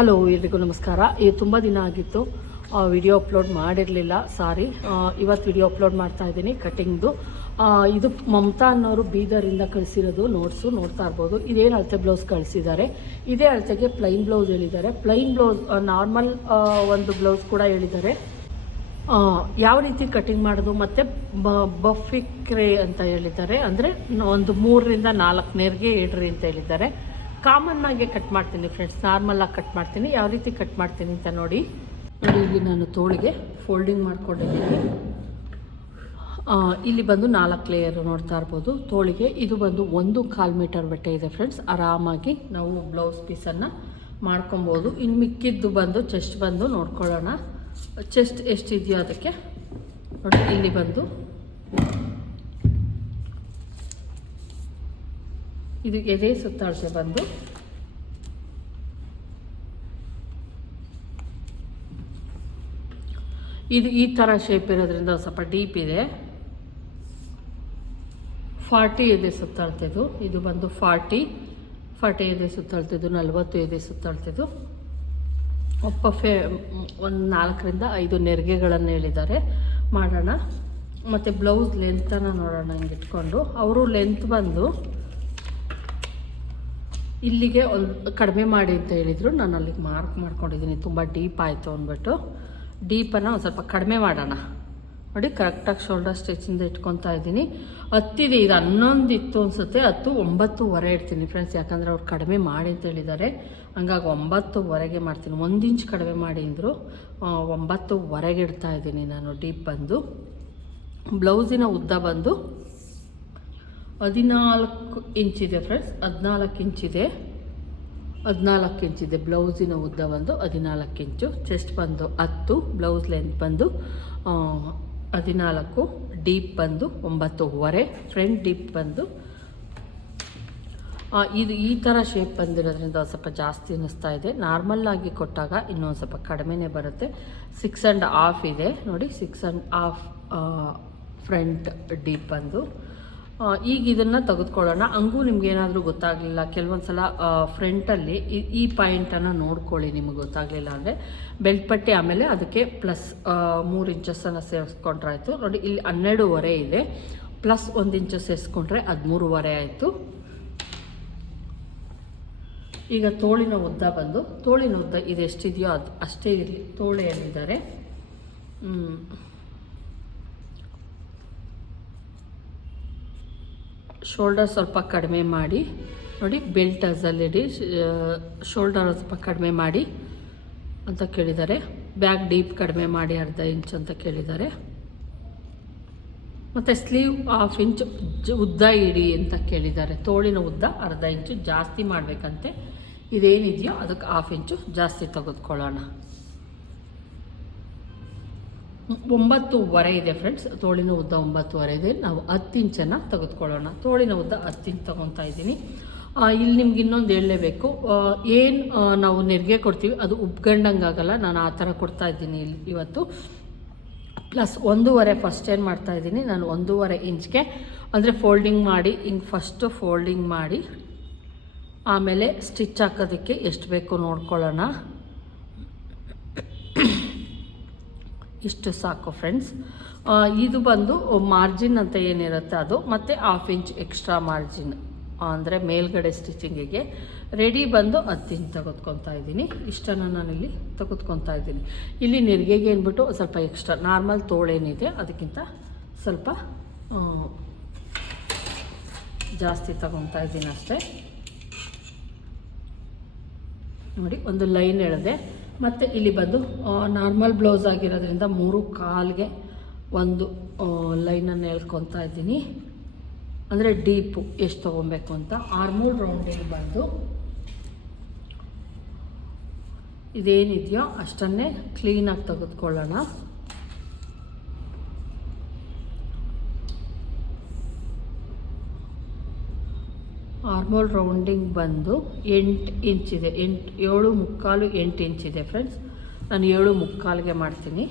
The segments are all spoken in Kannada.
ಹಲೋ ಎಲ್ರಿಗೂ ನಮಸ್ಕಾರ. ಇದು ತುಂಬ ದಿನ ಆಗಿತ್ತು. ವಿಡಿಯೋ ಅಪ್ಲೋಡ್ ಮಾಡಿರಲಿಲ್ಲ ಸಾರಿ ಇವತ್ತು ವಿಡಿಯೋ ಅಪ್ಲೋಡ್ ಮಾಡ್ತಾ ಇದ್ದೀನಿ ಕಟಿಂಗ್ದು ಇದು ಮಮತಾ ಅನ್ನೋರು ಬೀದರಿಂದ ಕಳಿಸಿರೋದು ನೋಟ್ಸು ನೋಡ್ತಾ ಇರ್ಬೋದು. ಇದೇನು ಅಳತೆ ಬ್ಲೌಸ್ ಕಳಿಸಿದ್ದಾರೆ? ಇದೇ ಅಳತೆಗೆ ಪ್ಲೈನ್ ಬ್ಲೌಸ್ ಹೇಳಿದ್ದಾರೆ. ಪ್ಲೈನ್ ಬ್ಲೌಸ್ ನಾರ್ಮಲ್ ಒಂದು ಬ್ಲೌಸ್ ಕೂಡ ಹೇಳಿದ್ದಾರೆ. ಯಾವ ರೀತಿ ಕಟಿಂಗ್ ಮಾಡೋದು? ಮತ್ತು ಬಫಿಕ್ರೆ ಅಂತ ಹೇಳಿದ್ದಾರೆ. ಅಂದರೆ, ಒಂದು ಮೂರರಿಂದ ನಾಲ್ಕು ನೇರಿಗೆ ಇಡ್ರಿ ಅಂತ ಹೇಳಿದ್ದಾರೆ. ಕಾಮನ್ ಆಗಿ ಕಟ್ ಮಾಡ್ತೀನಿ ಫ್ರೆಂಡ್ಸ್ ನಾರ್ಮಲ್ ಆಗಿ ಕಟ್ ಮಾಡ್ತೀನಿ. ಯಾವ ರೀತಿ ಕಟ್ ಮಾಡ್ತೀನಿ ಅಂತ ನೋಡಿ. ನೋಡಿ, ಇಲ್ಲಿ ನಾನು ತೋಳಿಗೆ ಫೋಲ್ಡಿಂಗ್ ಮಾಡ್ಕೊಂಡಿದ್ದೀನಿ. ಇಲ್ಲಿ ಬಂದು ನಾಲ್ಕು ಲೇಯರ್ ನೋಡ್ತಾ ಇರ್ಬೋದು. ತೋಳಿಗೆ ಇದು ಬಂದು ಒಂದು ಕಾಲು ಮೀಟರ್ ಬಟ್ಟೆ ಇದೆ ಫ್ರೆಂಡ್ಸ್ ಆರಾಮಾಗಿ ನಾವು ಬ್ಲೌಸ್ ಪೀಸನ್ನು ಮಾಡ್ಕೊಬೋದು. ಇನ್ನು ಮಿಕ್ಕಿದ್ದು ಬಂದು ಚೆಸ್ಟ್ ಬಂದು ನೋಡ್ಕೊಳ್ಳೋಣ. ಚೆಸ್ಟ್ ಎಷ್ಟಿದೆಯೋ ಅದಕ್ಕೆ. ನೋಡಿ, ಇಲ್ಲಿ ಬಂದು ಇದು ಎದೆ ಸುತ್ತಾಳತೆ ಬಂದು. ಇದು ಈ ಥರ ಶೇಪ್ ಇರೋದ್ರಿಂದ ಸ್ವಲ್ಪ ಡೀಪ್ ಇದೆ. ಫಾರ್ಟಿ ಎದೆ ಸುತ್ತಾಳ್ತಿದ್ದು ಇದು ಬಂದು ಫಾರ್ಟಿ. ಫಾರ್ಟಿ ಎದೆ ಸುತ್ತಾಳ್ತಿದ್ದು ನಲ್ವತ್ತು ಎದೆ ಸುತ್ತಾಳ್ತಿದ್ದು ಒಪ್ಪ ಫೇ, ಒಂದು ನಾಲ್ಕರಿಂದ ಐದು ನೆರಿಗೆಗಳನ್ನು ಹೇಳಿದ್ದಾರೆ. ಮಾಡೋಣ. ಮತ್ತು ಬ್ಲೌಸ್ ಲೆಂತನ್ನು ನೋಡೋಣ ಹಿಂಗೆ ಇಟ್ಕೊಂಡು ಅವರು ಲೆಂತ್ ಬಂದು ಇಲ್ಲಿಗೆ ಒಂದು ಕಡಿಮೆ ಮಾಡಿ ಅಂತ ಹೇಳಿದರು. ನಾನು ಅಲ್ಲಿಗೆ ಮಾರ್ಕ್ ಮಾಡ್ಕೊಂಡಿದ್ದೀನಿ ತುಂಬ ಡೀಪ್ ಆಯಿತು ಅಂದ್ಬಿಟ್ಟು. ಡೀಪನ್ನು ಒಂದು ಸ್ವಲ್ಪ ಕಡಿಮೆ ಮಾಡೋಣ. ನೋಡಿ ಕರೆಕ್ಟಾಗಿ ಶೋಲ್ಡರ್ ಸ್ಟಿಚಿಂದ ಇಟ್ಕೊತಾ ಇದ್ದೀನಿ. ಹತ್ತಿದೆ, ಇದು ಹನ್ನೊಂದು ಇತ್ತು ಅನಿಸುತ್ತೆ. ಹತ್ತು, ಒಂಬತ್ತುವರೆ ಇಡ್ತೀನಿ ಫ್ರೆಂಡ್ಸ್ ಯಾಕಂದರೆ ಅವ್ರು ಕಡಿಮೆ ಮಾಡಿ ಅಂತ ಹೇಳಿದ್ದಾರೆ. ಹಂಗಾಗಿ ಒಂಬತ್ತುವರೆಗೆ ಮಾಡ್ತೀನಿ. ಒಂದು ಇಂಚ್ ಕಡಿಮೆ ಮಾಡಿ ಅಂದರು ಒಂಬತ್ತುವರೆಗೆ ಇಡ್ತಾ ಇದ್ದೀನಿ ನಾನು. ಡೀಪ್ ಬಂದು. ಬ್ಲೌಸಿನ ಉದ್ದ ಬಂದು ಹದಿನಾಲ್ಕು ಇಂಚಿದೆ ಫ್ರೆಂಡ್ಸ್ ಹದಿನಾಲ್ಕು ಇಂಚಿದೆ ಹದಿನಾಲ್ಕು ಇಂಚಿದೆ ಬ್ಲೌಸಿನ ಉದ್ದ ಬಂದು ಹದಿನಾಲ್ಕು ಇಂಚು ಚೆಸ್ಟ್ ಬಂದು ಹತ್ತು, ಬ್ಲೌಸ್ ಲೆಂತ್ ಬಂದು ಹದಿನಾಲ್ಕು ಡೀಪ್ ಬಂದು ಒಂಬತ್ತುವರೆ ಫ್ರಂಟ್ ಡೀಪ್ ಬಂದು ಇದು ಈ ಥರ ಶೇಪ್ ಬಂದಿರೋದ್ರಿಂದ ಒಂದು ಸ್ವಲ್ಪ ಜಾಸ್ತಿ ಅನ್ನಿಸ್ತಾ ಇದೆ. ನಾರ್ಮಲ್ ಆಗಿ ಕೊಟ್ಟಾಗ ಇನ್ನೊಂದು ಸ್ವಲ್ಪ ಕಡಿಮೆನೇ ಬರುತ್ತೆ. ಸಿಕ್ಸ್ ಆ್ಯಂಡ್ ಹಾಫ್ ಇದೆ. ನೋಡಿ six and half front deep ಬಂದು. ಈಗ ಇದನ್ನ ತೆಗೆದುಕೊಳ್ಳೋಣ. ಹಂಗೂ ನಿಮ್ಗೆ ಏನಾದರೂ ಗೊತ್ತಾಗಲಿಲ್ಲ ಕೆಲವೊಂದು ಸಲ ಫ್ರಂಟಲ್ಲಿ ಈ ಪಾಯಿಂಟನ್ನು ನೋಡ್ಕೊಳ್ಳಿ ನಿಮಗೆ ಗೊತ್ತಾಗಲಿಲ್ಲ ಅಂದರೆ. ಬೆಲ್ಟ್ ಪಟ್ಟಿ ಆಮೇಲೆ ಅದಕ್ಕೆ ಪ್ಲಸ್ ಮೂರು ಇಂಚಸ್ಸನ್ನು ಸೇರಿಸ್ಕೊಂಡ್ರಾಯ್ತು. ನೋಡಿ, ಇಲ್ಲಿ ಹನ್ನೆರಡೂವರೆ ಇದೆ. ಪ್ಲಸ್ ಒಂದು ಇಂಚು ಸೇರಿಸ್ಕೊಂಡ್ರೆ ಹದಿಮೂರುವರೆ ಆಯಿತು. ಈಗ ತೋಳಿನ ಉದ್ದ ಬಂದು, ತೋಳಿನ ಉದ್ದ ಇದೆಷ್ಟಿದೆಯೋ ಅದು, ಅಷ್ಟೇ ಇರಲಿ. ತೋಳೆ ಹೇಳಿದ್ದಾರೆ ಹ್ಮ್. ಶೋಲ್ಡರ್ ಸ್ವಲ್ಪ ಕಡಿಮೆ ಮಾಡಿ, ನೋಡಿ ಬೆಲ್ಟ್ ಅಸಲ್ಲಿಡಿ ಶೋಲ್ಡರ್ ಸ್ವಲ್ಪ ಕಡಿಮೆ ಮಾಡಿ ಅಂತ ಕೇಳಿದ್ದಾರೆ. ಬ್ಯಾಕ್ ಡೀಪ್ ಕಡಿಮೆ ಮಾಡಿ ಅರ್ಧ ಇಂಚ್ ಅಂತ ಕೇಳಿದ್ದಾರೆ. ಮತ್ತು ಸ್ಲೀವ್ ಹಾಫ್ ಇಂಚ್ ಉದ್ದ ಇಡಿ ಅಂತ ಕೇಳಿದ್ದಾರೆ. ತೋಳಿನ ಉದ್ದ ಅರ್ಧ ಇಂಚು ಜಾಸ್ತಿ ಮಾಡಬೇಕಂತೆ. ಇದೇನಿದೆಯೋ ಅದಕ್ಕೆ ಹಾಫ್ ಇಂಚು ಜಾಸ್ತಿ ತೆಗೆದುಕೊಳ್ಳೋಣ. ಒಂಬತ್ತುವರೆ ಇದೆ ಫ್ರೆಂಡ್ಸ್ ತೋಳಿನ ಉದ್ದ ಒಂಬತ್ತುವರೆ ಇದೆ. ನಾವು ಹತ್ತು ಇಂಚನ್ನು ತೆಗೆದುಕೊಳ್ಳೋಣ. ತೋಳಿನ ಉದ್ದ ಹತ್ತು ತೊಗೊತಾ ಇದ್ದೀನಿ. ಇಲ್ಲಿ ನಿಮ್ಗೆ ಇನ್ನೊಂದು ಹೇಳಲೇಬೇಕು. ಏನು ನಾವು ನೆರಿಗೆ ಕೊಡ್ತೀವಿ, ಅದು ಉಬ್ಗಂಡಂಗೆ ಆಗಲ್ಲ ನಾನು ಆ ಥರ ಕೊಡ್ತಾ ಇದ್ದೀನಿ ಇಲ್ಲಿ ಇವತ್ತು. ಪ್ಲಸ್ ಒಂದೂವರೆ ಫಸ್ಟ್ ಏನು ಮಾಡ್ತಾ ಇದ್ದೀನಿ, ನಾನು ಒಂದೂವರೆ ಇಂಚ್ಗೆ, ಅಂದರೆ ಫೋಲ್ಡಿಂಗ್ ಮಾಡಿ ಹಿಂಗೆ ಫಸ್ಟು ಫೋಲ್ಡಿಂಗ್ ಮಾಡಿ, ಆಮೇಲೆ ಸ್ಟಿಚ್ ಹಾಕೋದಕ್ಕೆ ಎಷ್ಟು ಬೇಕು ನೋಡ್ಕೊಳ್ಳೋಣ. ಇಷ್ಟು ಸಾಕು ಫ್ರೆಂಡ್ಸ್ ಇದು ಬಂದು ಮಾರ್ಜಿನ್ ಅಂತ ಏನಿರುತ್ತೆ ಅದು, ಮತ್ತು ಹಾಫ್ ಇಂಚ್ ಎಕ್ಸ್ಟ್ರಾ ಮಾರ್ಜಿನ್ ಅಂದರೆ ಮೇಲ್ಗಡೆ ಸ್ಟಿಚಿಂಗಿಗೆ ರೆಡಿ ಬಂದು ಹತ್ತು ಇಂಚ್ ತೆಗೆದುಕೊತಾ ಇದ್ದೀನಿ. ಇಷ್ಟನ್ನು ನಾನಿಲ್ಲಿ ತೆಗೆದುಕೊತಾ ಇದ್ದೀನಿ. ಇಲ್ಲಿ ನೆರಿಗೆಗೆ ಅಂದ್ಬಿಟ್ಟು ಸ್ವಲ್ಪ ಎಕ್ಸ್ಟ್ರಾ ನಾರ್ಮಲ್ ತೋಳೇನಿದೆ, ಅದಕ್ಕಿಂತ ಸ್ವಲ್ಪ ಜಾಸ್ತಿ ತಗೊತಾ ಇದ್ದೀನಿ ಅಷ್ಟೇ. ನೋಡಿ, ಒಂದು ಲೈನ್ ಎಳೆದೆ. ಮತ್ತು ಇಲ್ಲಿ ಬಂದು ನಾರ್ಮಲ್ ಬ್ಲೌಸ್ ಆಗಿರೋದ್ರಿಂದ ಮೂರು ಕಾಲ್ಗೆ ಒಂದು ಲೈನನ್ನು ಎಳ್ಕೊತಾ ಇದ್ದೀನಿ. ಅಂದರೆ ಡೀಪು ಎಷ್ಟು ತೊಗೊಬೇಕು ಅಂತ. ಆರ್ಮೂಲ್ ರೌಂಡಿಗೆ ಬಂದು ಇದೇನಿದೆಯೋ ಅಷ್ಟನ್ನೇ ಕ್ಲೀನಾಗಿ ತೆಗೆದುಕೊಳ್ಳೋಣ. ಆರ್ಮೋಲ್ ರೌಂಡಿಂಗ್ ಬಂದು ಎಂಟು ಇಂಚಿದೆ ಎಂಟು, ಏಳು ಮುಕ್ಕಾಲು ಎಂಟು ಇಂಚಿದೆ ಫ್ರೆಂಡ್ಸ್. ನಾನು ಏಳು ಮುಕ್ಕಾಲಿಗೆ ಮಾಡ್ತೀನಿ.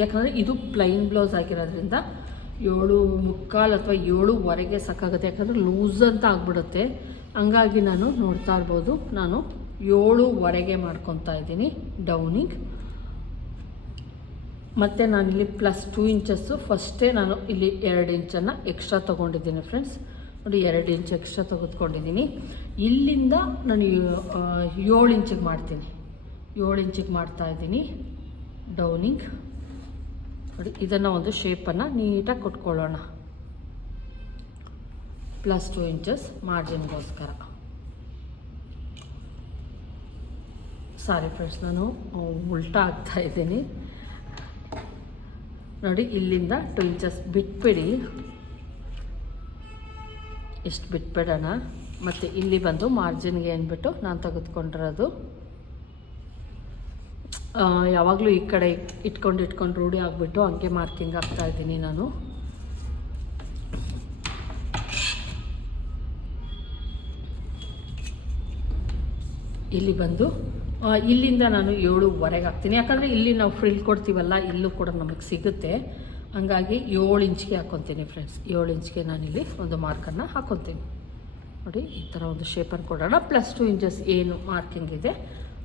ಯಾಕಂದರೆ ಇದು ಪ್ಲೈನ್ ಬ್ಲೌಸ್ ಆಗಿರೋದ್ರಿಂದ ಏಳು ಮುಕ್ಕಾಲು ಅಥವಾ ಏಳುವರೆಗೆ ಸಾಕಾಗುತ್ತೆ. ಯಾಕಂದರೆ ಲೂಸ್ ಅಂತ ಆಗ್ಬಿಡುತ್ತೆ. ಹಂಗಾಗಿ ನಾನು ನೋಡ್ತಾ ಇರ್ಬೋದು, ನಾನು ಏಳುವರೆಗೆ ಮಾಡ್ಕೊತಾ ಇದ್ದೀನಿ ಡೌನಿಂಗ್ ಮತ್ತು ನಾನಿಲ್ಲಿ ಪ್ಲಸ್ ಟೂ ಇಂಚಸ್ಸು ಫಸ್ಟೇ ನಾನು ಇಲ್ಲಿ ಎರಡು ಇಂಚನ್ನು ಎಕ್ಸ್ಟ್ರಾ ತೊಗೊಂಡಿದ್ದೀನಿ ಫ್ರೆಂಡ್ಸ್. ನೋಡಿ, ಎರಡು ಇಂಚ್ ಎಕ್ಸ್ಟ್ರಾ ತೆಗೆದುಕೊಂಡಿದ್ದೀನಿ. ಇಲ್ಲಿಂದ ನಾನು ಏಳು ಇಂಚಿಗೆ ಮಾಡ್ತೀನಿ. ಏಳು ಇಂಚಿಗೆ ಮಾಡ್ತಾ ಇದ್ದೀನಿ. ಡೌನಿಂಗ್ ನೋಡಿ, ಇದನ್ನು ಒಂದು ಶೇಪನ್ನು ನೀಟಾಗಿ ಕೊಟ್ಕೊಳ್ಳೋಣ. ಪ್ಲಸ್ ಟು ಇಂಚಸ್ ಮಾರ್ಜಿನ್ಗೋಸ್ಕರ ಸಾರಿ ಫ್ರೆಂಡ್ಸ್ ನಾನು ಉಲ್ಟಾ ಆಗ್ತಾ ಇದ್ದೀನಿ. ನೋಡಿ, ಇಲ್ಲಿಂದ ಟು ಇಂಚಸ್ ಬಿಟ್ಬಿಡಿ. ಇಷ್ಟು ಬಿಟ್ಬಿಡೋಣ. ಮತ್ತು ಇಲ್ಲಿ ಬಂದು ಮಾರ್ಜಿನ್ಗೆ ಅಂದ್ಬಿಟ್ಟು ನಾನು ತೆಗೆದುಕೊಂಡಿರೋದು. ಯಾವಾಗಲೂ ಈ ಕಡೆ ಇಟ್ಕೊಂಡು ಇಟ್ಕೊಂಡು ರೂಢಿ ಆಗಿಬಿಟ್ಟು ಹಂಗೆ ಮಾರ್ಕಿಂಗ್ ಆಗ್ತಾ ಇದ್ದೀನಿ ನಾನು. ಇಲ್ಲಿ ಬಂದು ಇಲ್ಲಿಂದ ನಾನು ಏಳುವರೆಗೆ ಹಾಕ್ತೀನಿ. ಯಾಕಂದರೆ ಇಲ್ಲಿ ನಾವು ಫ್ರಿಲ್ ಕೊಡ್ತೀವಲ್ಲ, ಇಲ್ಲೂ ಕೂಡ ನಮಗೆ ಸಿಗುತ್ತೆ. ಹಂಗಾಗಿ ಏಳು ಇಂಚಿಗೆ ಹಾಕ್ಕೊತೀನಿ ಫ್ರೆಂಡ್ಸ್ ಏಳು ಇಂಚ್ಗೆ ನಾನಿಲ್ಲಿ ಒಂದು ಮಾರ್ಕನ್ನು ಹಾಕ್ಕೊತೀನಿ ನೋಡಿ, ಈ ಥರ ಒಂದು ಶೇಪನ್ನು ಕೊಡೋಣ. ಪ್ಲಸ್ ಟು ಇಂಚಸ್ ಏನು ಮಾರ್ಕಿಂಗ್ ಇದೆ,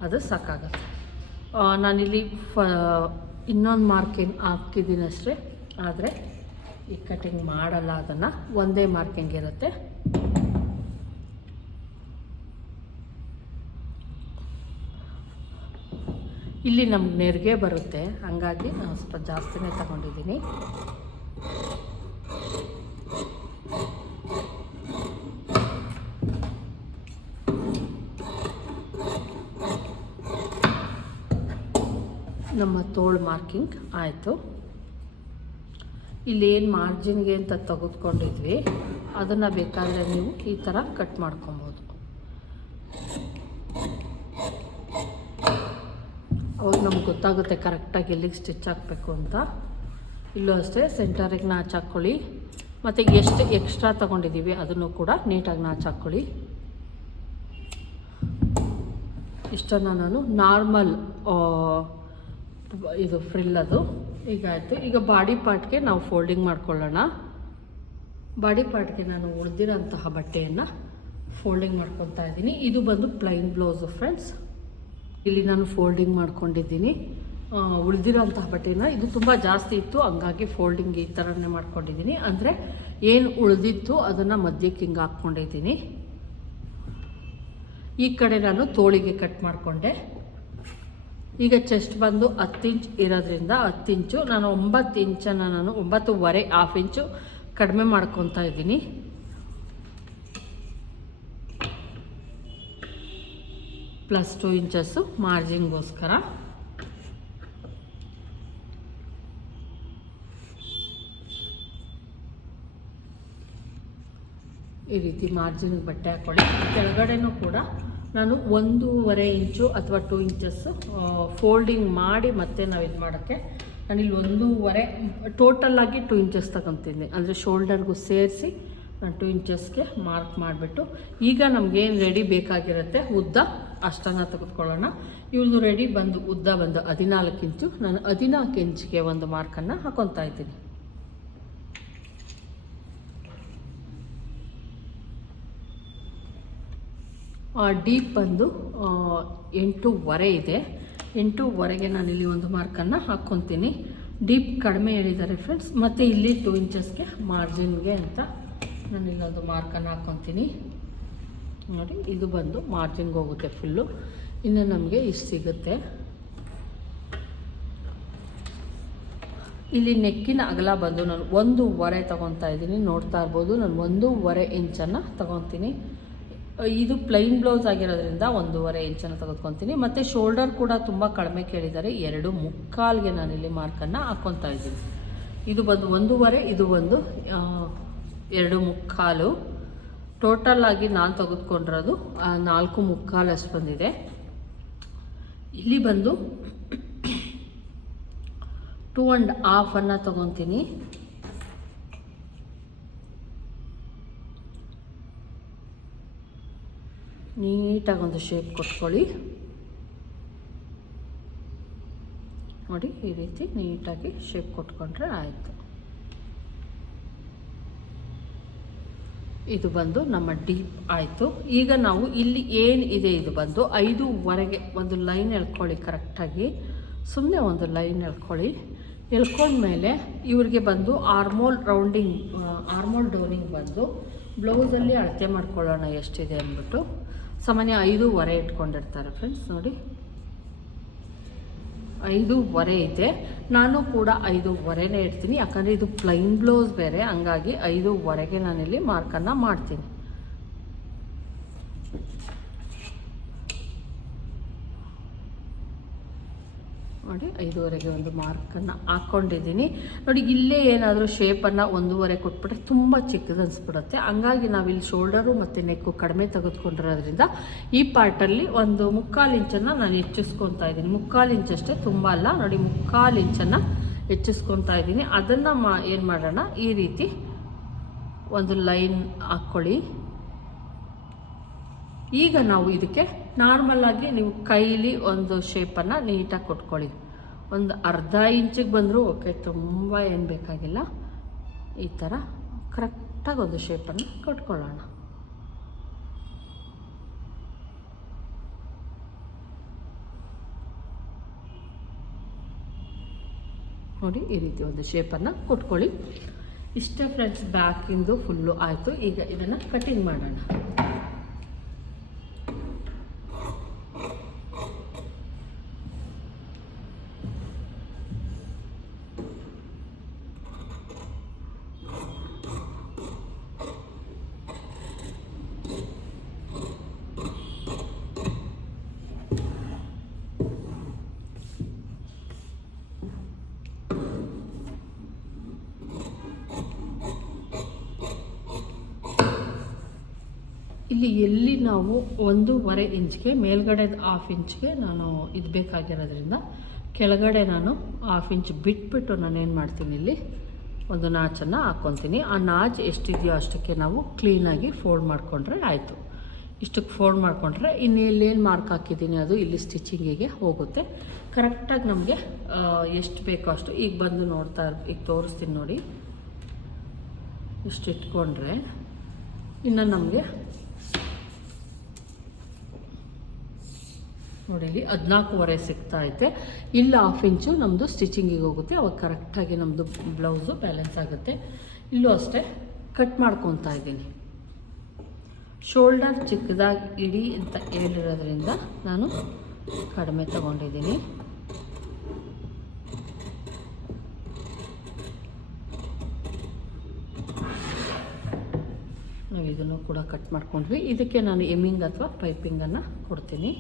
ಅದು ಸಾಕಾಗುತ್ತೆ. ನಾನಿಲ್ಲಿ ಫ ಇನ್ನೊಂದು ಮಾರ್ಕಿಂಗ್ ಹಾಕಿದ್ದೀನಿ ಅಷ್ಟೇ. ಆದರೆ ಈ ಕಟಿಂಗ್ ಮಾಡಲ್ಲ, ಅದನ್ನು ಒಂದೇ ಮಾರ್ಕಿಂಗ್ ಇರುತ್ತೆ. ಇಲ್ಲಿ ನಮ್ಗೆ ನೆರಿಗೆ ಬರುತ್ತೆ. ಹಂಗಾಗಿ ನಾನು ಸ್ವಲ್ಪ ಜಾಸ್ತಿನೇ ತಗೊಂಡಿದ್ದೀನಿ. ನಮ್ಮ ತೋಳು ಮಾರ್ಕಿಂಗ್ ಆಯಿತು. ಇಲ್ಲೇನು ಮಾರ್ಜಿನ್ಗೆ ಅಂತ ತೆಗೆದುಕೊಂಡಿದ್ವಿ. ಅದನ್ನು ಬೇಕಾದರೆ ನೀವು ಈ ಥರ ಕಟ್ ಮಾಡ್ಕೊಬೋದು. ಅವಾಗ ನಮ್ಗೆ ಗೊತ್ತಾಗುತ್ತೆ ಕರೆಕ್ಟಾಗಿ ಎಲ್ಲಿಗೆ ಸ್ಟಿಚ್ ಹಾಕಬೇಕು ಅಂತ. ಇಲ್ಲೂ ಅಷ್ಟೇ, ಸೆಂಟರಿಗೆ ನಾಚ್ ಹಾಕ್ಕೊಳ್ಳಿ. ಮತ್ತು ಎಷ್ಟು ಎಕ್ಸ್ಟ್ರಾ ತೊಗೊಂಡಿದ್ದೀವಿ, ಅದನ್ನು ಕೂಡ ನೀಟಾಗಿ ನಾಚ್ ಹಾಕ್ಕೊಳ್ಳಿ. ಇಷ್ಟನ್ನು ನಾನು ನಾರ್ಮಲ್ ಇದು ಫ್ರಿಲ್ ಅದು. ಈಗ ಆಯಿತು. ಈಗ ಬಾಡಿ ಪಾರ್ಟ್ಗೆ ನಾವು ಫೋಲ್ಡಿಂಗ್ ಮಾಡ್ಕೊಳ್ಳೋಣ. ಬಾಡಿ ಪಾರ್ಟ್ಗೆ ನಾನು ಉಳಿದಿರೋಂತಹ ಬಟ್ಟೆಯನ್ನು ಫೋಲ್ಡಿಂಗ್ ಮಾಡ್ಕೊತಾ ಇದ್ದೀನಿ. ಇದು ಬಂದು ಪ್ಲೈನ್ ಬ್ಲೌಸು, ಫ್ರೆಂಡ್ಸ್. ಇಲ್ಲಿ ನಾನು ಫೋಲ್ಡಿಂಗ್ ಮಾಡ್ಕೊಂಡಿದ್ದೀನಿ. ಉಳಿದಿರೋಂತಹ ಬಟ್ಟೆನ ಇದು ತುಂಬ ಜಾಸ್ತಿ ಇತ್ತು, ಹಂಗಾಗಿ ಫೋಲ್ಡಿಂಗ್ ಈ ಥರನೇ ಮಾಡ್ಕೊಂಡಿದ್ದೀನಿ. ಅಂದರೆ ಏನು ಉಳಿದಿತ್ತು ಅದನ್ನು ಮಧ್ಯಕ್ಕೆ ಹಿಂಗೆ ಹಾಕ್ಕೊಂಡಿದ್ದೀನಿ. ಈ ಕಡೆ ನಾನು ತೋಳಿಗೆ ಕಟ್ ಮಾಡಿಕೊಂಡೆ. ಈಗ ಚೆಸ್ಟ್ ಬಂದು ಹತ್ತು ಇಂಚ್ ಇರೋದ್ರಿಂದ ಹತ್ತು ಇಂಚು, ನಾನು ಒಂಬತ್ತು ಇಂಚನ್ನು ನಾನು ಒಂಬತ್ತುವರೆ ಹಾಫ್ ಇಂಚು ಕಡಿಮೆ ಮಾಡ್ಕೊತಾ ಇದ್ದೀನಿ. ಪ್ಲಸ್ ಟು ಇಂಚಸ್ಸು ಮಾರ್ಜಿನ್ಗೋಸ್ಕರ. ಈ ರೀತಿ ಮಾರ್ಜಿನ್ ಬಟ್ಟೆ ಹಾಕ್ಕೊಳ್ಳಿ ಕೆಳಗಡೆನೂ ಕೂಡ ನಾನು ಒಂದೂವರೆ ಇಂಚು ಅಥವಾ ಟೂ ಇಂಚಸ್ಸು ಫೋಲ್ಡಿಂಗ್ ಮಾಡಿ ಮತ್ತೆ ನಾವು ಇದು ಮಾಡೋಕ್ಕೆ ನಾನಿಲ್ಲಿ ಒಂದೂವರೆ, ಟೋಟಲ್ ಆಗಿ ಟೂ ಇಂಚಸ್ ತಗೊತೀನಿ ಅಂದರೆ ಶೋಲ್ಡರ್ಗೂ ಸೇರಿಸಿ ನಾನು ಟೂ ಇಂಚಸ್ಗೆ ಮಾರ್ಕ್ ಮಾಡಿಬಿಟ್ಟು ಈಗ ನಮಗೇನು ರೆಡಿ ಬೇಕಾಗಿರುತ್ತೆ ಉದ್ದ ಅಷ್ಟನ್ನು ತೆಗೆದುಕೊಳ್ಳೋಣ. ಇವ್ರದ್ದು ರೆಡಿ ಬಂದು ಉದ್ದ ಬಂದು ಹದಿನಾಲ್ಕು ಇಂಚು ನಾನು ಹದಿನಾಲ್ಕು ಇಂಚಿಗೆ ಒಂದು ಮಾರ್ಕನ್ನು ಹಾಕೊತಾ ಇದ್ದೀನಿ. ಡೀಪ್ ಬಂದು ಎಂಟೂವರೆ ಇದೆ. ಎಂಟೂವರೆಗೆ ಇಲ್ಲಿ ಒಂದು ಮಾರ್ಕನ್ನು ಹಾಕ್ಕೊತೀನಿ ಡೀಪ್ ಕಡಿಮೆ ಹೇಳಿದ್ದಾರೆ ಫ್ರೆಂಡ್ಸ್ ಮತ್ತು ಇಲ್ಲಿ ಟೂ ಇಂಚಸ್ಗೆ ಮಾರ್ಜಿನ್ಗೆ ಅಂತ ನಾನು ಇಲ್ಲೊಂದು ಮಾರ್ಕನ್ನು ಹಾಕ್ಕೊತೀನಿ ನೋಡಿ ಇದು ಬಂದು ಮಾರ್ಜಿನ್ಗೆ ಹೋಗುತ್ತೆ ಫುಲ್ಲು ಇನ್ನು ನಮಗೆ ಇಷ್ಟು ಸಿಗುತ್ತೆ. ಇಲ್ಲಿ ನೆಕ್ಕಿನ ಅಗಲ ಬಂದು ನಾನು ಒಂದೂವರೆ ತೊಗೊತಾ ಇದ್ದೀನಿ. ನೋಡ್ತಾ ಇರ್ಬೋದು ನಾನು ಒಂದೂವರೆ ಇಂಚನ್ನು ತೊಗೊತೀನಿ ಇದು ಪ್ಲೈನ್ ಬ್ಲೌಸ್ ಆಗಿರೋದ್ರಿಂದ ಒಂದೂವರೆ ಇಂಚನ್ನು ತೆಗೆದುಕೊತೀನಿ. ಮತ್ತು ಶೋಲ್ಡರ್ ಕೂಡ ತುಂಬ ಕಡಿಮೆ ಕೇಳಿದ್ದಾರೆ. ಎರಡು ಮುಕ್ಕಾಲ್ಗೆ ಇಲ್ಲಿ ಮಾರ್ಕನ್ನು ಹಾಕ್ಕೊತಾ ಇದ್ದೀನಿ. ಇದು ಬಂದು ಒಂದೂವರೆ ಇದು ಆ, ಎರಡು ಮುಕ್ಕಾಲು. ಟೋಟಲ್ ಆಗಿ ನಾನು ತೆಗೆದುಕೊಂಡಿರೋದು ನಾಲ್ಕು ಮುಕ್ಕಾಲು ಅಷ್ಟು ಬಂದಿದೆ. ಇಲ್ಲಿ ಬಂದು ಟೂ ಆ್ಯಂಡ್ ಹಾಫನ್ನು ತೊಗೊತೀನಿ. ನೀಟಾಗಿ ಒಂದು ಶೇಪ್ ಕೊಟ್ಕೊಳ್ಳಿ. ನೋಡಿ, ಈ ರೀತಿ ನೀಟಾಗಿ ಶೇಪ್ ಕೊಟ್ಕೊಂಡ್ರೆ ಆಯಿತು. ಇದು ಬಂದು ನಮ್ಮ ಡೀಪ್ ಆಯಿತು. ಈಗ ನಾವು ಇಲ್ಲಿ ಏನು ಇದೆ ಇದು ಬಂದು ಐದೂವರೆಗೆ ಒಂದು ಲೈನ್ ಎಳ್ಕೊಳ್ಳಿ ಕರೆಕ್ಟಾಗಿ. ಸುಮ್ಮನೆ ಒಂದು ಲೈನ್ ಎಳ್ಕೊಳ್ಳಿ. ಎಳ್ಕೊಂಡ್ಮೇಲೆ ಇವ್ರಿಗೆ ಬಂದು ಆರ್ಮೋಲ್ ರೌಂಡಿಂಗ್ ಆರ್ಮೋಲ್ ಡೋನಿಂಗ್ ಬಂದು ಬ್ಲೌಸಲ್ಲಿ ಅಳತೆ ಮಾಡ್ಕೊಳ್ಳೋಣ ಎಷ್ಟಿದೆ ಅಂದ್ಬಿಟ್ಟು. ಸಾಮಾನ್ಯ ಐದೂವರೆ ಇಟ್ಕೊಂಡಿರ್ತಾರೆ ಫ್ರೆಂಡ್ಸ್ ನೋಡಿ. ಐದೂವರೆ ಇದೆ. ನಾನು ಕೂಡ ಐದೂವರೆನೇ ಇಡ್ತೀನಿ ಯಾಕಂದರೆ ಇದು ಪ್ಲೈನ್ ಬ್ಲೌಸ್ ಬೇರೆ. ಹಂಗಾಗಿ ಐದೂವರೆಗೆ ನಾನಿಲ್ಲಿ ಮಾರ್ಕನ್ನು ಮಾಡ್ತೀನಿ. ನೋಡಿ, ಐದುವರೆಗೆ ಒಂದು ಮಾರ್ಕನ್ನು ಹಾಕ್ಕೊಂಡಿದ್ದೀನಿ ನೋಡಿ, ಇಲ್ಲೇ ಏನಾದರೂ ಶೇಪನ್ನು ಒಂದೂವರೆ ಕೊಟ್ಬಿಟ್ರೆ ತುಂಬ ಚಿಕ್ಕದು ಅನಿಸ್ಬಿಡುತ್ತೆ. ಹಂಗಾಗಿ ನಾವಿಲ್ಲಿ ಶೋಲ್ಡರು ಮತ್ತು ನೆಕ್ಕು ಕಡಿಮೆ ತೆಗೆದುಕೊಂಡಿರೋದ್ರಿಂದ ಈ ಪಾರ್ಟಲ್ಲಿ ಒಂದು ಮುಕ್ಕಾಲು ಇಂಚನ್ನು ನಾನು ಹೆಚ್ಚಿಸ್ಕೊತಾ ಇದ್ದೀನಿ. ಮುಕ್ಕಾಲು ಇಂಚಷ್ಟೇ ತುಂಬ ಅಲ್ಲ. ನೋಡಿ, ಮುಕ್ಕಾಲು ಇಂಚನ್ನು ಹೆಚ್ಚಿಸ್ಕೊತಾ ಇದ್ದೀನಿ. ಅದನ್ನು ಮಾ ಏನು ಮಾಡೋಣ? ಈ ರೀತಿ ಒಂದು ಲೈನ್ ಹಾಕ್ಕೊಳ್ಳಿ ಈಗ ನಾವು ಇದಕ್ಕೆ ನಾರ್ಮಲ್ ಆಗಿ ನೀವು ಕೈಲಿ ಒಂದು ಶೇಪನ್ನು ನೀಟಾಗಿ ಕೊಟ್ಕೊಳ್ಳಿ. ಒಂದು ಅರ್ಧ ಇಂಚಿಗೆ ಬಂದರೂ ಓಕೆ ತುಂಬ ಏನು ಬೇಕಾಗಿಲ್ಲ. ಈ ಥರ ಕರೆಕ್ಟಾಗಿ ಒಂದು ಶೇಪನ್ನು ಕೊಟ್ಕೊಳ್ಳೋಣ. ನೋಡಿ, ಈ ರೀತಿ ಒಂದು ಶೇಪನ್ನು ಕೊಟ್ಕೊಳ್ಳಿ. ಇಷ್ಟೇ ಫ್ರೆಂಡ್ಸ್ ಬ್ಯಾಕಿಂದು ಫುಲ್ಲು ಆಯಿತು. ಈಗ ಇದನ್ನು ಕಟಿಂಗ್ ಮಾಡೋಣ. ಇಲ್ಲಿ ಎಲ್ಲಿ ನಾವು ಒಂದೂವರೆ ಇಂಚ್ಗೆ, ಮೇಲ್ಗಡೆ ಹಾಫ್ ಇಂಚ್ಗೆ ನಾನು ಇದು ಬೇಕಾಗಿರೋದ್ರಿಂದ ಕೆಳಗಡೆ ನಾನು ಹಾಫ್ ಇಂಚ್ ಬಿಟ್ಬಿಟ್ಟು ನಾನು ಏನು ಮಾಡ್ತೀನಿ ಇಲ್ಲಿ? ಒಂದು ನಾಚನ್ನು ಹಾಕ್ಕೊತೀನಿ. ಆ ನಾಚ್ ಎಷ್ಟಿದೆಯೋ ಅಷ್ಟಕ್ಕೆ ನಾವು ಕ್ಲೀನಾಗಿ ಫೋಲ್ಡ್ ಮಾಡಿಕೊಂಡ್ರೆ ಆಯಿತು. ಇಷ್ಟಕ್ಕೆ ಫೋಲ್ಡ್ ಮಾಡಿಕೊಂಡ್ರೆ ಇನ್ನು ಇಲ್ಲೇನು ಮಾರ್ಕ್ ಹಾಕಿದ್ದೀನಿ ಅದು ಇಲ್ಲಿ ಸ್ಟಿಚಿಂಗಿಗೆ ಹೋಗುತ್ತೆ. ಕರೆಕ್ಟಾಗಿ ನಮಗೆ ಎಷ್ಟು ಬೇಕೋ ಅಷ್ಟು, ಈಗ ಬಂದು ನೋಡ್ತಾ ಈಗ ತೋರಿಸ್ತೀನಿ ನೋಡಿ. ಇಷ್ಟು ಇಟ್ಕೊಂಡ್ರೆ, ಇನ್ನು ನಮಗೆ ನೋಡಿ ಇಲ್ಲಿ ಹದಿನಾಲ್ಕೂವರೆ ಸಿಗ್ತಾ ಐತೆ ಇಲ್ಲ ಹಾಫ್ ಇಂಚು ನಮ್ಮದು ಸ್ಟಿಚಿಂಗಿಗೆ ಹೋಗುತ್ತೆ. ಅವಾಗ ಕರೆಕ್ಟಾಗಿ ನಮ್ಮದು ಬ್ಲೌಸು ಬ್ಯಾಲೆನ್ಸ್ ಆಗುತ್ತೆ. ಇಲ್ಲೂ ಅಷ್ಟೇ ಕಟ್ ಮಾಡ್ಕೊತಾ ಇದ್ದೀನಿ. ಶೋಲ್ಡರ್ ಚಿಕ್ಕದಾಗಿ ಇಡಿ ಅಂತ ಹೇಳಿರೋದ್ರಿಂದ ನಾನು ಕಡಿಮೆ ತಗೊಂಡಿದ್ದೀನಿ. ನಾವು ಇದನ್ನು ಕೂಡ ಕಟ್ ಮಾಡ್ಕೊಂಡ್ವಿ. ಇದಕ್ಕೆ ನಾನು ಎಮ್ಮಿಂಗ್ ಅಥವಾ ಪೈಪಿಂಗನ್ನು ಕೊಡ್ತೀನಿ.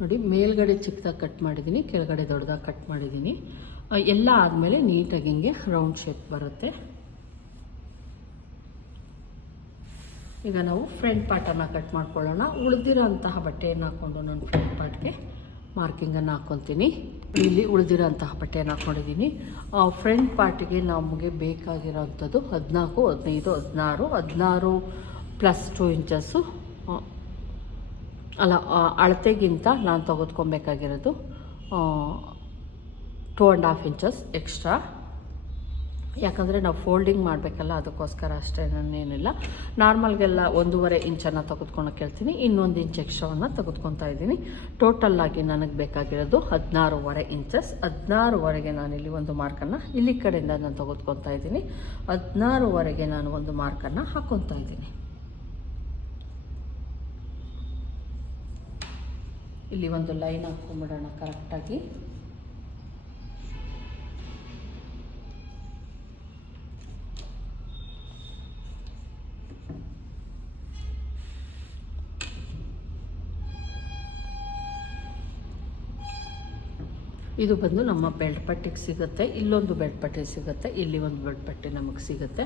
ನೋಡಿ, ಮೇಲ್ಗಡೆ ಚಿಕ್ಕದಾಗಿ ಕಟ್ ಮಾಡಿದ್ದೀನಿ ಕೆಳಗಡೆ ದೊಡ್ಡದಾಗಿ ಕಟ್ ಮಾಡಿದ್ದೀನಿ ಎಲ್ಲ ಆದಮೇಲೆ ನೀಟಾಗಿ ಹಿಂಗೆ ರೌಂಡ್ ಶೇಪ್ ಬರುತ್ತೆ. ಈಗ ನಾವು ಫ್ರಂಟ್ ಪಾರ್ಟನ್ನು ಕಟ್ ಮಾಡ್ಕೊಳ್ಳೋಣ. ಉಳಿದಿರೋ ಅಂತಹ ಬಟ್ಟೆಯನ್ನು ಹಾಕ್ಕೊಂಡು ನಾನು ಫ್ರಂಟ್ ಪಾರ್ಟ್ಗೆ ಮಾರ್ಕಿಂಗನ್ನು ಹಾಕ್ಕೊತೀನಿ ಇಲ್ಲಿ ಉಳಿದಿರೋ ಅಂತಹ ಬಟ್ಟೆಯನ್ನು ಹಾಕ್ಕೊಂಡಿದ್ದೀನಿ ಫ್ರಂಟ್ ಪಾರ್ಟಿಗೆ ನಮಗೆ ಬೇಕಾಗಿರೋವಂಥದ್ದು ಹದಿನಾಲ್ಕು, ಹದಿನೈದು, ಹದಿನಾರು ಹದಿನಾರು ಪ್ಲಸ್ ಟು ಇಂಚಸ್ಸು ಅಲ್ಲ ಅಳತೆಗಿಂತ ನಾನು ತೆಗೆದುಕೊಬೇಕಾಗಿರೋದು two and half inches extra ಯಾಕಂದರೆ ನಾವು ಫೋಲ್ಡಿಂಗ್ ಮಾಡಬೇಕಲ್ಲ, ಅದಕ್ಕೋಸ್ಕರ ಅಷ್ಟೇ, ನಾನೇನಿಲ್ಲ. ನಾರ್ಮಲ್ಗೆಲ್ಲ ಒಂದೂವರೆ ಇಂಚನ್ನು ತೆಗೆದುಕೊಳಕ್ಕೆ ಹೇಳ್ತೀನಿ ಇನ್ನೊಂದು ಇಂಚ್ ಎಕ್ಸ್ಟ್ರಾವನ್ನು ತೆಗೆದುಕೊತಾ ಇದ್ದೀನಿ. ಟೋಟಲ್ಲಾಗಿ ನನಗೆ ಬೇಕಾಗಿರೋದು ಹದಿನಾರೂವರೆ ಇಂಚಸ್ ಹದಿನಾರುವರೆಗೆ ನಾನಿಲ್ಲಿ ಒಂದು ಮಾರ್ಕನ್ನು ಇಲ್ಲಿ ಕಡೆಯಿಂದ ನಾನು ತೆಗೆದುಕೊತಾ ಇದ್ದೀನಿ. ಹದಿನಾರುವರೆಗೆ ನಾನು ಒಂದು ಮಾರ್ಕನ್ನು ಹಾಕ್ಕೊತಾ ಇದ್ದೀನಿ. ಇಲ್ಲಿ ಒಂದು ಲೈನ್ ಹಾಕ್ಕೊಂಬಿಡೋಣ ಕರೆಕ್ಟಾಗಿ. ಇದು ಬಂದು ನಮ್ಮ ಬೆಲ್ಟ್ ಪಟ್ಟಿಗೆ ಸಿಗುತ್ತೆ. ಇಲ್ಲೊಂದು ಬೆಲ್ಟ್ ಪಟ್ಟಿ ಸಿಗುತ್ತೆ. ಇಲ್ಲಿ ಒಂದು ಬೆಲ್ಟ್ ಪಟ್ಟಿ ನಮಗೆ ಸಿಗುತ್ತೆ.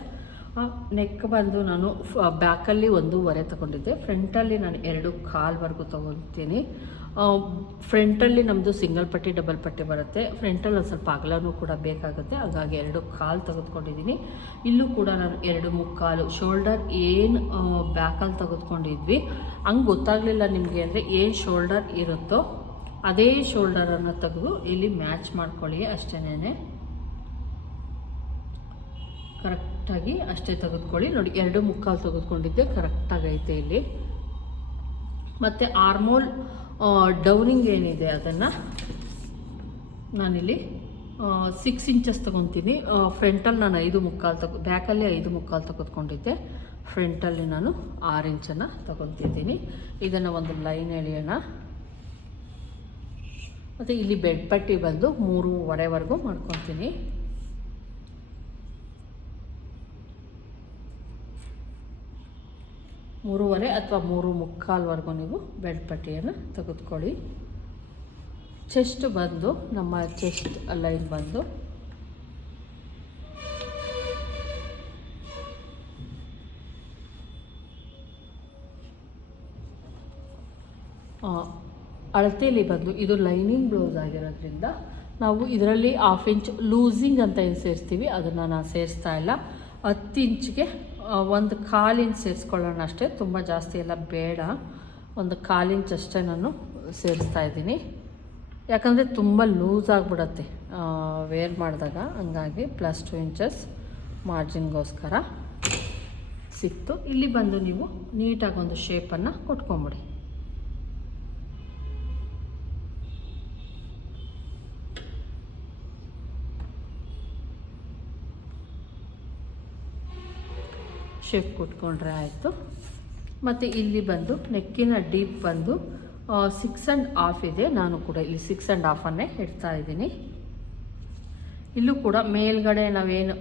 ನೆಕ್ ಬಂದು ನಾನು ಬ್ಯಾಕಲ್ಲಿ ಒಂದೂವರೆ ತೊಗೊಂಡಿದ್ದೆ. ಫ್ರಂಟಲ್ಲಿ ನಾನು ಎರಡು ಕಾಲ್ವರೆಗೂ ತೊಗೊತೀನಿ. ಫ್ರಂಟಲ್ಲಿ ನಮ್ಮದು ಸಿಂಗಲ್ ಪಟ್ಟಿ ಡಬಲ್ ಪಟ್ಟಿ ಬರುತ್ತೆ. ಫ್ರಂಟಲ್ಲಿ ಒಂದು ಸ್ವಲ್ಪ ಅಗಲನೂ ಕೂಡ ಬೇಕಾಗುತ್ತೆ. ಹಾಗಾಗಿ ಎರಡು ಕಾಲು ತೆಗೆದುಕೊಂಡಿದ್ದೀನಿ. ಇಲ್ಲೂ ಕೂಡ ನಾನು ಎರಡು ಮುಕ್ಕಾಲು ಶೋಲ್ಡರ್ ಏನು ಬ್ಯಾಕಲ್ಲಿ ತೆಗೆದುಕೊಂಡಿದ್ವಿ. ಹಂಗೆ ಗೊತ್ತಾಗಲಿಲ್ಲ ನಿಮಗೆ ಅಂದರೆ ಏನು ಶೋಲ್ಡರ್ ಇರುತ್ತೋ ಅದೇ ಶೋಲ್ಡರನ್ನು ತೆಗೆದು ಇಲ್ಲಿ ಮ್ಯಾಚ್ ಮಾಡ್ಕೊಳ್ಳಿ ಅಷ್ಟೇನೆ ಕರೆಕ್ಟಾಗಿ ಅಷ್ಟೇ ತೆಗೆದುಕೊಳ್ಳಿ. ನೋಡಿ, ಎರಡು ಮುಕ್ಕಾಲು ತೆಗೆದುಕೊಂಡಿದ್ದೆ. ಕರೆಕ್ಟಾಗೈತೆ ಇಲ್ಲಿ. ಮತ್ತು ಆರ್ಮೋಲ್ ಡೌನಿಂಗ್ ಏನಿದೆ ಅದನ್ನು ನಾನಿಲ್ಲಿ ಸಿಕ್ಸ್ ಇಂಚಸ್ ತೊಗೊತೀನಿ. ಫ್ರಂಟಲ್ಲಿ ನಾನು ಐದು ಮುಕ್ಕಾಲು ತಗೊ ಬ್ಯಾಕಲ್ಲಿ ಐದು ಮುಕ್ಕಾಲು ತೆಗೆದುಕೊಂಡಿದ್ದೆ. ಫ್ರಂಟಲ್ಲಿ ನಾನು ಆರು ಇಂಚನ್ನು ತಗೊತಿದ್ದೀನಿ. ಇದನ್ನು ಒಂದು ಲೈನ್ ಎಳೆಯೋಣ. ಮತ್ತು ಇಲ್ಲಿ ಬೆಡ್ ಪಟ್ಟಿ ಬಂದು ಮೂರುವರೆವರೆಗೂ ಮಾಡ್ಕೊತೀನಿ. ಮೂರುವರೆ ಅಥವಾ ಮೂರು ಮುಕ್ಕಾಲ್ವರೆಗೂ ನೀವು ಬೆಡ್ ಪಟ್ಟಿಯನ್ನು ತೆಗೆದುಕೊಳ್ಳಿ. ಚೆಸ್ಟ್ ಬಂದು, ನಮ್ಮ ಚೆಸ್ಟ್ ಲೈನ್ ಬಂದು. ಅಳತೆಯಲ್ಲಿ ಬಂದು, ಇದು ಲೈನಿಂಗ್ ಬ್ಲೌಸ್ ಆಗಿರೋದ್ರಿಂದ ನಾವು ಇದರಲ್ಲಿ ಹಾಫ್ ಇಂಚ್ ಲೂಸಿಂಗ್ ಅಂತ ಏನು ಸೇರಿಸ್ತೀವಿ, ಅದನ್ನು ನಾನು ಸೇರಿಸ್ತಾ ಇಲ್ಲ. ಹತ್ತು ಇಂಚ್ಗೆ ಒಂದು ಕಾಲು ಇಂಚ್ ಸೇರಿಸ್ಕೊಳ್ಳೋಣ ಅಷ್ಟೇ. ತುಂಬ ಜಾಸ್ತಿ ಎಲ್ಲ ಬೇಡ. ಒಂದು ಕಾಲು ಇಂಚ್ ಅಷ್ಟೇ ನಾನು ಸೇರಿಸ್ತಾ ಇದ್ದೀನಿ. ಯಾಕಂದರೆ ತುಂಬ ಲೂಸ್ ಆಗಿಬಿಡತ್ತೆ ವೇರ್ ಮಾಡಿದಾಗ. ಹಂಗಾಗಿ ಪ್ಲಸ್ ಟು ಇಂಚಸ್ ಮಾರ್ಜಿನ್ಗೋಸ್ಕರ ಸಿಕ್ತು. ಇಲ್ಲಿ ಬಂದು ನೀವು ನೀಟಾಗಿ ಒಂದು ಶೇಪನ್ನು ಕೊಟ್ಕೊಂಬಿಡಿ. ಶೇಪ್ ಕೊಟ್ಕೊಂಡ್ರೆ ಆಯಿತು. ಮತ್ತು ಇಲ್ಲಿ ಬಂದು ನೆಕ್ಕಿನ ಡೀಪ್ ಬಂದು ಸಿಕ್ಸ್ ಆ್ಯಂಡ್ ಹಾಫ್ ಇದೆ. ನಾನು ಕೂಡ ಇಲ್ಲಿ ಸಿಕ್ಸ್ ಆ್ಯಂಡ್ ಹಾಫನ್ನೇ ಇಡ್ತಾ ಇದ್ದೀನಿ. ಇಲ್ಲೂ ಕೂಡ ಮೇಲ್ಗಡೆ ನಾವೇನು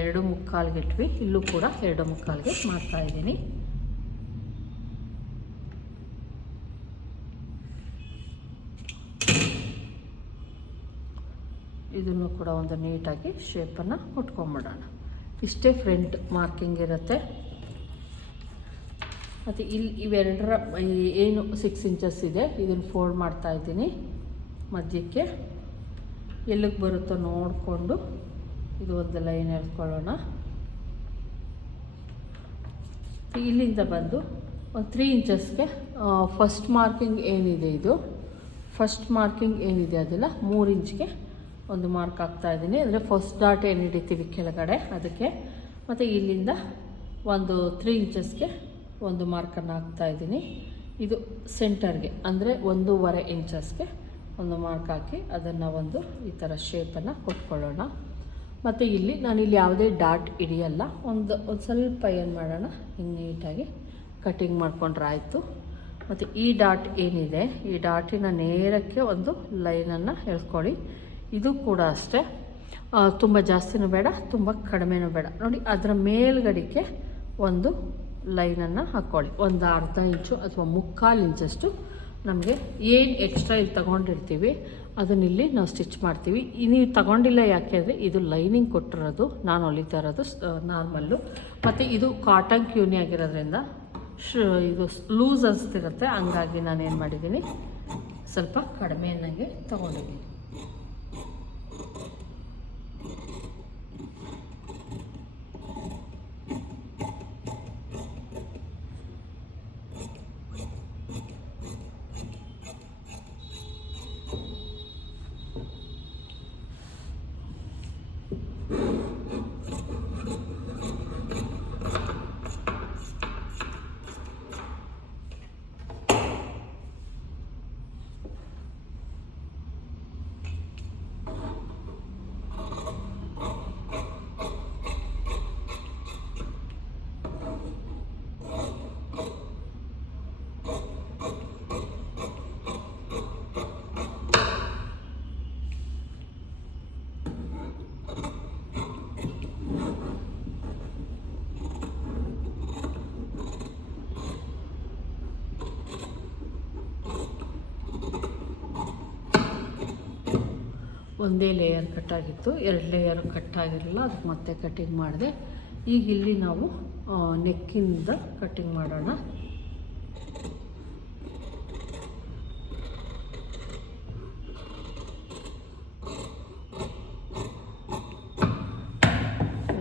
ಎರಡು ಮುಕ್ಕಾಲ್ಗೆ ಇಟ್ವಿ. ಇಲ್ಲೂ ಕೂಡ ಎರಡು ಮುಕ್ಕಾಲ್ಗೆ ಮಾಡ್ತಾ ಇದ್ದೀನಿ. ಇದನ್ನು ಕೂಡ ಒಂದು ನೀಟಾಗಿ ಶೇಪನ್ನು ಕೊಟ್ಕೊಂಬಿಡೋಣ ಇಷ್ಟೇ ಫ್ರಂಟ್ ಮಾರ್ಕಿಂಗ್ ಇರುತ್ತೆ. ಮತ್ತು ಇಲ್ಲಿ ಇವೆರಡರ ಏನು ಸಿಕ್ಸ್ ಇಂಚಸ್ ಇದೆ, ಇದನ್ನು ಫೋಲ್ಡ್ ಮಾಡ್ತಾ ಇದ್ದೀನಿ ಮಧ್ಯಕ್ಕೆ. ಎಲ್ಲಿಗೆ ಬರುತ್ತೋ ನೋಡಿಕೊಂಡು ಇದು ಒಂದು ಲೈನ್ ಎಳ್ಕೊಳ್ಳೋಣ. ಇಲ್ಲಿಂದ ಬಂದು ಒಂದು ತ್ರೀ ಇಂಚಸ್ಗೆ ಫಸ್ಟ್ ಮಾರ್ಕಿಂಗ್ ಏನಿದೆ ಇದು? ಫಸ್ಟ್ ಮಾರ್ಕಿಂಗ್ ಏನಿದೆ ಅದೆಲ್ಲ? ಮೂರು ಇಂಚ್ಗೆ ಒಂದು ಮಾರ್ಕ್ ಹಾಕ್ತಾ ಇದ್ದೀನಿ. ಅಂದರೆ ಫಸ್ಟ್ ಡಾಟ್ ಏನು ಹಿಡಿತೀವಿ ಕೆಳಗಡೆ? ಅದಕ್ಕೆ ಮತ್ತು ಇಲ್ಲಿಂದ ಒಂದು ತ್ರೀ ಇಂಚಸ್ಗೆ ಒಂದು ಮಾರ್ಕನ್ನು ಹಾಕ್ತಾ ಇದ್ದೀನಿ. ಇದು ಸೆಂಟರ್ಗೆ ಅಂದರೆ ಒಂದೂವರೆ ಇಂಚಸ್ಗೆ ಒಂದು ಮಾರ್ಕ್ ಹಾಕಿ ಅದನ್ನು ಒಂದು ಈ ಥರ ಶೇಪನ್ನು ಕೊಟ್ಕೊಳ್ಳೋಣ. ಮತ್ತು ಇಲ್ಲಿ ನಾನು ಇಲ್ಲಿ ಯಾವುದೇ ಡಾಟ್ ಹಿಡಿಯಲ್ಲ, ಒಂದು ಒಂದು ಸ್ವಲ್ಪ ಏನು ಮಾಡೋಣ, ಹಿಂಗೆ ನೀಟಾಗಿ ಕಟಿಂಗ್ ಮಾಡ್ಕೊಂಡ್ರೆ ಆಯಿತು. ಮತ್ತು ಈ ಡಾಟ್ ಏನಿದೆ, ಈ ಡಾಟಿನ ನೇರಕ್ಕೆ ಒಂದು ಲೈನನ್ನು ಎಳ್ಕೊಳ್ಳಿ. ಇದು ಕೂಡ ಅಷ್ಟೇ. ತುಂಬ ಜಾಸ್ತಿನೂ ಬೇಡ, ತುಂಬ ಕಡಿಮೆನೂ ಬೇಡ. ನೋಡಿ, ಅದರ ಮೇಲ್ಗಡೆಗೆ ಒಂದು ಲೈನನ್ನು ಹಾಕ್ಕೊಳ್ಳಿ ಒಂದು ಅರ್ಧ ಇಂಚು ಅಥವಾ ಮುಕ್ಕಾಲು ಇಂಚಷ್ಟು ನಮಗೆ ಏನು ಎಕ್ಸ್ಟ್ರಾ ಇಲ್ಲಿ ತಗೊಂಡಿರ್ತೀವಿ ಅದನ್ನ ಇಲ್ಲಿ ನಾವು ಸ್ಟಿಚ್ ಮಾಡ್ತೀವಿ. ನೀವು ತಗೊಂಡಿಲ್ಲ ಯಾಕೆ ಅಂದರೆ, ಇದು ಲೈನಿಂಗ್ ಕೊಟ್ಟಿರೋದು, ನಾನು ಹೊಲಿತಾ ಇರೋದು ನಾರ್ಮಲ್ಲು. ಮತ್ತು ಇದು ಕಾಟನ್ ಕ್ಯೂನಿ ಆಗಿರೋದ್ರಿಂದ ಶ, ಇದು ಲೂಸ್ ಅನಿಸ್ತಿರುತ್ತೆ. ಹಂಗಾಗಿ ನಾನು ಏನು ಮಾಡಿದ್ದೀನಿ, ಸ್ವಲ್ಪ ಕಡಿಮೆ ನನಗೆ ತೊಗೊಂಡಿದ್ದೀನಿ. ಒಂದೇ ಲೇಯರ್ ಕಟ್ಟಾಗಿತ್ತು ಎರಡು ಲೇಯರ್ ಕಟ್ಟಾಗಿರಲಿಲ್ಲ ಅದಕ್ಕೆ ಮತ್ತೆ ಕಟ್ಟಿಂಗ್ ಮಾಡಿದೆ. ಈಗ ಇಲ್ಲಿ ನಾವು ನೆಕ್ಕಿಂದ ಕಟ್ಟಿಂಗ್ ಮಾಡೋಣ.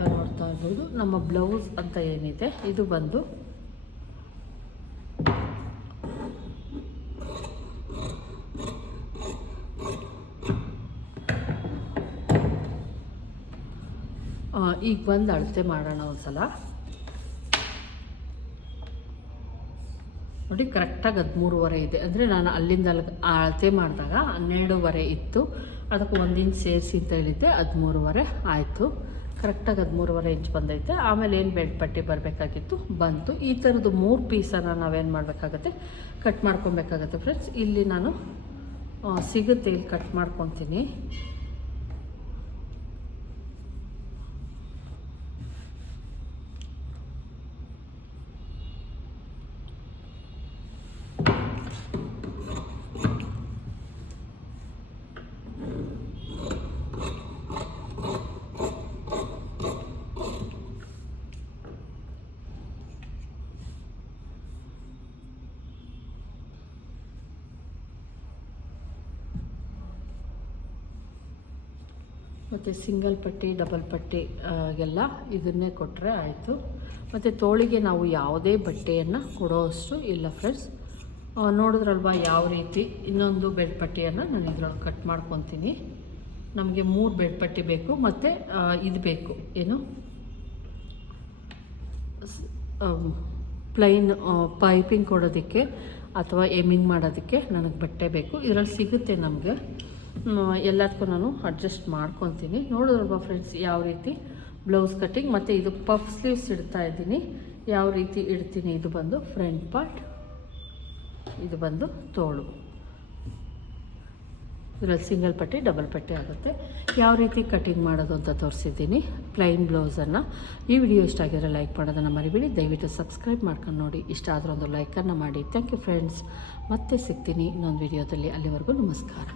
ನೋಡ್ತಾ ಇರ್ಬೋದು, ನಮ್ಮ ಬ್ಲೌಸ್ ಅಂತ ಏನಿದೆ, ಇದು ಬಂದು ಈಗ ಬಂದು ಅಳತೆ ಮಾಡೋಣ ಒಂದ್ಸಲ. ನೋಡಿ ಕರೆಕ್ಟಾಗಿ ಹದಿಮೂರುವರೆ ಇದೆ. ಅಂದರೆ ನಾನು ಅಲ್ಲಿಂದ ಅಲ್ಲಿ ಅಳತೆ ಮಾಡಿದಾಗ ಹನ್ನೆರಡೂವರೆ ಇತ್ತು. ಅದಕ್ಕೆ ಒಂದು ಇಂಚ್ ಸೇರಿಸಿ ಅಂತ ಹೇಳಿದ್ದೆ, ಹದಿಮೂರುವರೆ ಆಯಿತು. ಕರೆಕ್ಟಾಗಿ ಹದಿಮೂರುವರೆ ಇಂಚ್ ಬಂದೈತೆ. ಆಮೇಲೆ ಏನು ಬೆಡ್ ಪಟ್ಟಿ ಬರಬೇಕಾಗಿತ್ತು? ಬಂತು. ಈ ಥರದ್ದು ಮೂರು ಪೀಸನ್ನು ನಾವೇನು ಮಾಡಬೇಕಾಗತ್ತೆ? ಕಟ್ ಮಾಡ್ಕೊಬೇಕಾಗತ್ತೆ ಫ್ರೆಂಡ್ಸ್ ಇಲ್ಲಿ ನಾನು ಸಿಗುತ್ತೆ ಇಲ್ಲಿ ಕಟ್ ಮಾಡ್ಕೊತೀನಿ. ಮತ್ತು ಸಿಂಗಲ್ ಪಟ್ಟಿ, ಡಬಲ್ ಪಟ್ಟಿ ಎಲ್ಲ ಇದನ್ನೇ ಕೊಟ್ಟರೆ ಆಯಿತು. ಮತ್ತು ತೋಳಿಗೆ ನಾವು ಯಾವುದೇ ಬಟ್ಟೆಯನ್ನು ಕೊಡೋಷ್ಟು ಇಲ್ಲ ಫ್ರೆಂಡ್ಸ್ ನೋಡಿದ್ರಲ್ವ ಯಾವ ರೀತಿ ಇನ್ನೊಂದು ಬೆಡ್ ಪಟ್ಟಿಯನ್ನು ನಾನು ಇದ್ರೊಳಗೆ ಕಟ್ ಮಾಡ್ಕೊತೀನಿ. ನಮಗೆ ಮೂರು ಬೆಡ್ ಪಟ್ಟಿ ಬೇಕು, ಮತ್ತು ಇದು ಬೇಕು, ಏನು? ಪ್ಲೈನ್ ಪೈಪಿಂಗ್ ಕೊಡೋದಕ್ಕೆ ಅಥವಾ ಎಮಿಂಗ್ ಮಾಡೋದಕ್ಕೆ ನನಗೆ ಬಟ್ಟೆ ಬೇಕು. ಇದರಲ್ಲಿ ಸಿಗುತ್ತೆ ನಮಗೆ. ಎಲ್ಲದಕ್ಕೂ ನಾನು ಅಡ್ಜಸ್ಟ್ ಮಾಡ್ಕೊತೀನಿ. ನೋಡಿದ್ರಲ್ವಾ ಫ್ರೆಂಡ್ಸ್ ಯಾವ ರೀತಿ? ಬ್ಲೌಸ್ ಕಟ್ಟಿಂಗ್ ಮತ್ತು ಇದು ಪಫ್ ಸ್ಲೀವ್ಸ್ ಇಡ್ತಾ ಇದ್ದೀನಿ. ಯಾವ ರೀತಿ ಇಡ್ತೀನಿ? ಇದು ಬಂದು ಫ್ರಂಟ್ ಪಾರ್ಟ್ ಇದು ಬಂದು ತೋಳು. ಇದರಲ್ಲಿ ಸಿಂಗಲ್ ಪಟ್ಟಿ ಡಬಲ್ ಪಟ್ಟಿ ಆಗುತ್ತೆ. ಯಾವ ರೀತಿ ಕಟಿಂಗ್ ಮಾಡೋದು ಅಂತ ತೋರಿಸಿದ್ದೀನಿ. ಪ್ಲೈನ್ ಬ್ಲೌಸನ್ನು ಈ ವಿಡಿಯೋ ಇಷ್ಟ ಆಗಿದ್ರೆ ಲೈಕ್ ಮಾಡೋದನ್ನು ಮರಿಬೇಡಿ. ದಯವಿಟ್ಟು ಸಬ್ಸ್ಕ್ರೈಬ್ ಮಾಡ್ಕೊಂಡು ನೋಡಿ. ಇಷ್ಟ ಆದರೂ ಒಂದು ಲೈಕನ್ನು ಮಾಡಿ. ಥ್ಯಾಂಕ್ ಯು ಫ್ರೆಂಡ್ಸ್ ಮತ್ತೆ ಸಿಗ್ತೀನಿ ಇನ್ನೊಂದು ವಿಡಿಯೋದಲ್ಲಿ ಅಲ್ಲಿವರೆಗೂ ನಮಸ್ಕಾರ.